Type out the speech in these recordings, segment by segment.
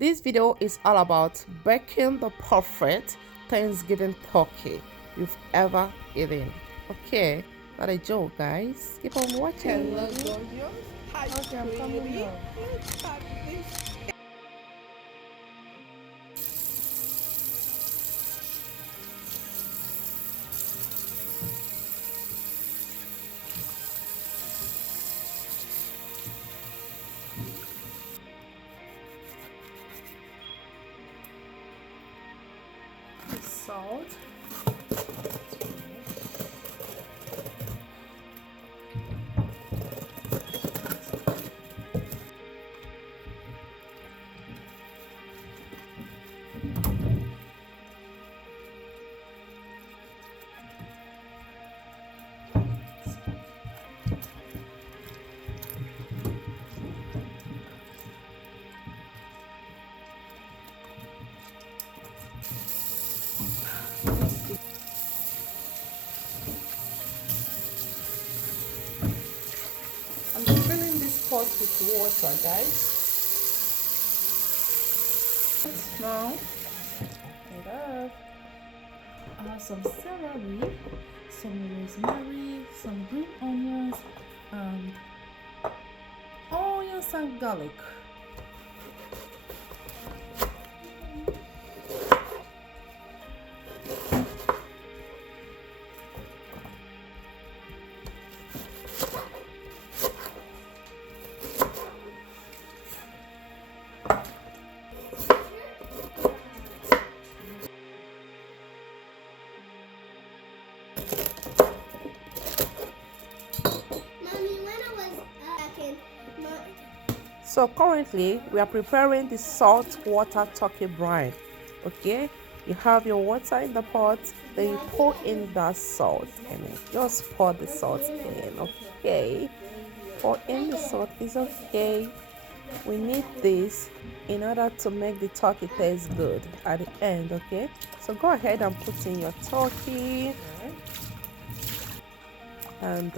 This video is all about baking the perfect Thanksgiving turkey you've ever eaten. Okay, not a joke, guys. Keep on watching. Hello, gorgeous. Hi, sweetie. Look at this. Salt. I'm filling this pot with water, guys. Now, I have some celery, some rosemary, some green onions, and onions and garlic. So currently we are preparing the salt water turkey brine. Okay, you have your water in the pot, then you pour in that salt in it. Just pour the salt in. Okay, pour in the salt is okay. We need this in order to make the turkey taste good at the end. Okay, so go ahead and put in your turkey and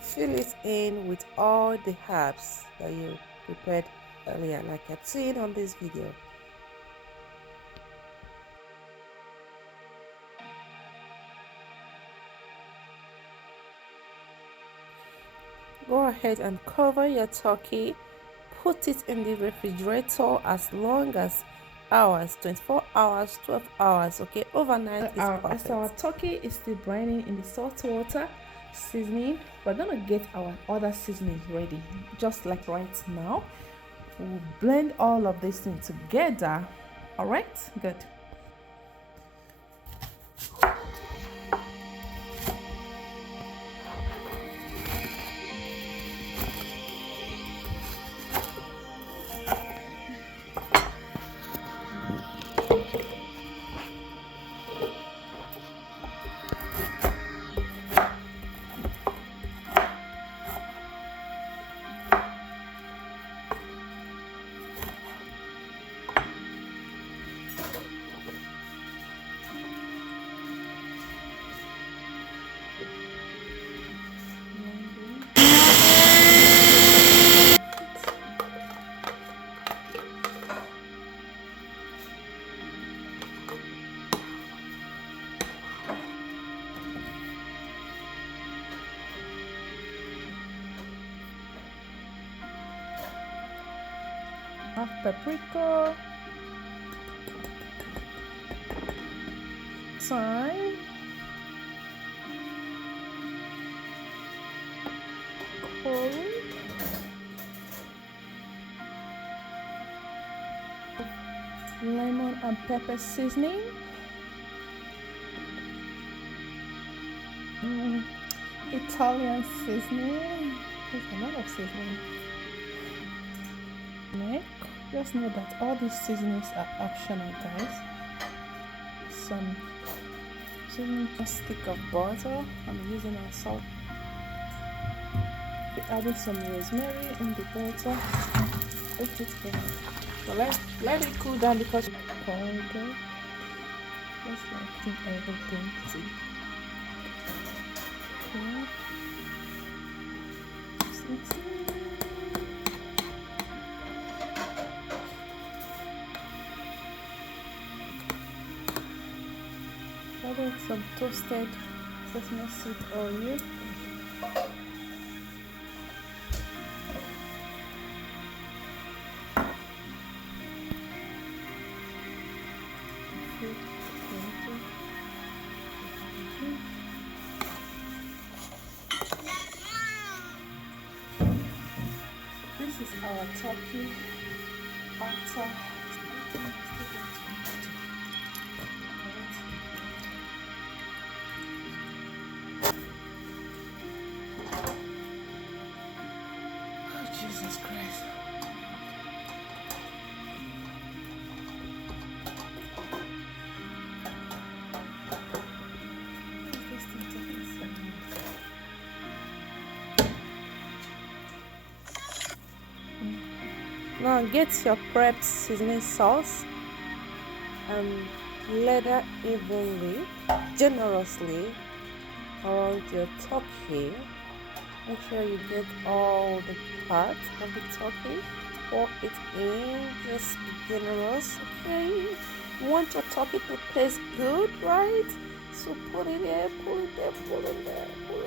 fill it in with all the herbs that you prepared earlier, like I've seen on this video. Go ahead and cover your turkey, put it in the refrigerator as long as hours, 24 hours, 12 hours. Okay, overnight is perfect. As our turkey is still brining in the salt water seasoning, we're gonna get our other seasonings ready. Just like right now, we'll blend all of these things together. All right, good. Paprika, thyme, curry, lemon and pepper seasoning, Italian seasoning. There's a lot of seasoning. Just know that all these seasonings are optional, guys. Some seasoning, a stick of butter. I'm using a salt. We added some rosemary in the butter. Put it in. So let it cool down because powder. Just like everything. See. Okay. added some toasted sesame seed oil. This is our turkey butter. Oh, Jesus Christ. Now get your prepped seasoning sauce and lather evenly, generously around your turkey. Make sure you get all the parts of the turkey. Pour it in, just be generous, okay? You want your turkey to taste good, right? So put it there, pull it there, pull it there, pull it.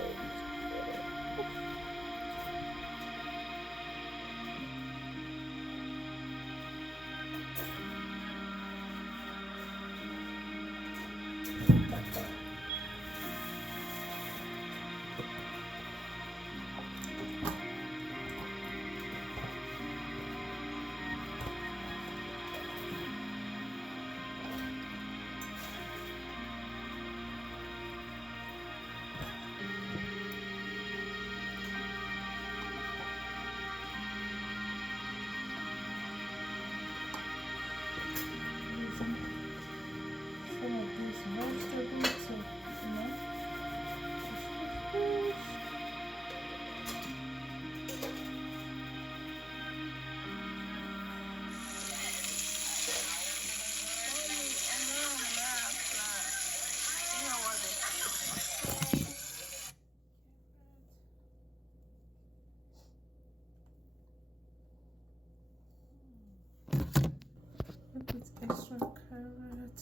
Some of these vegetables, so, you know. Look, it's extra carrot.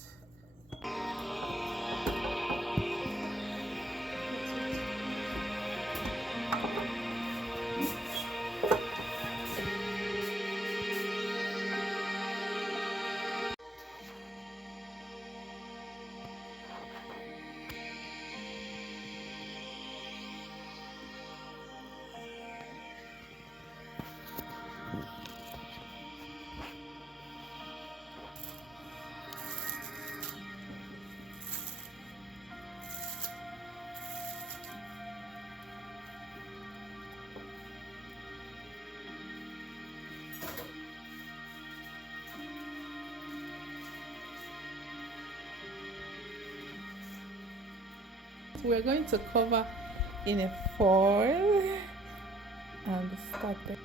We're going to cover in a foil and start it.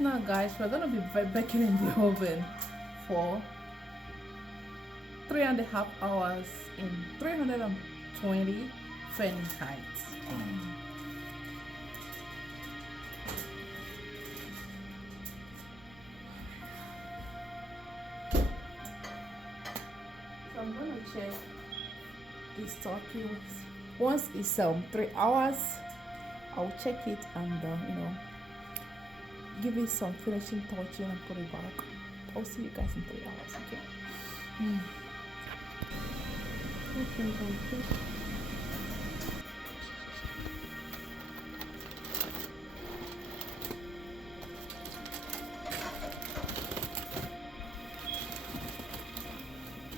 Now guys, we're going to be baking in the oven for 3.5 hours in 320 Fahrenheit. So I'm going to check this turkey. Once it's 3 hours, I'll check it and you know, give it some finishing touching and put it back. I'll see you guys in 3 hours, okay?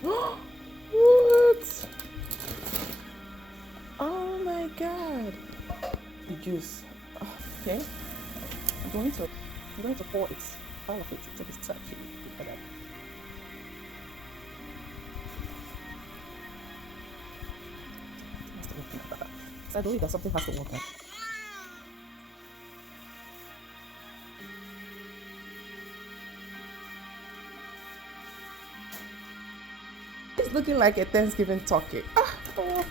What? Oh my god! The juice. Okay. I'm going to pour it, all of it, into this turkey. Look at that. I believe that something has to work out. It's looking like a Thanksgiving turkey. Oh.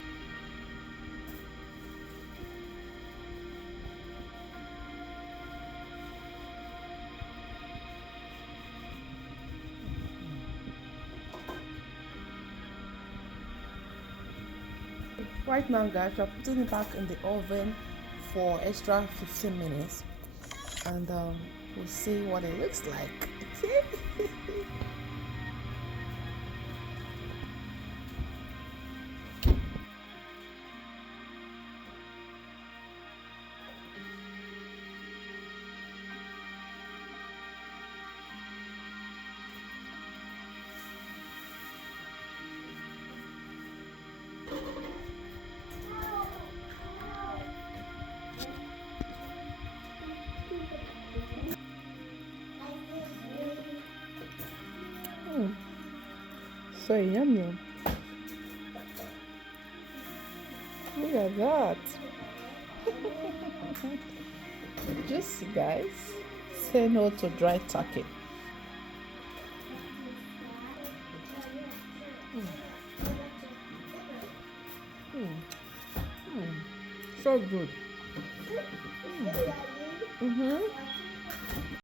Right now, guys, we're putting it back in the oven for extra 15 minutes, and we'll see what it looks like. Okay. So yum yum. Look at that. Juicy, guys. Say no to dry turkey. So good.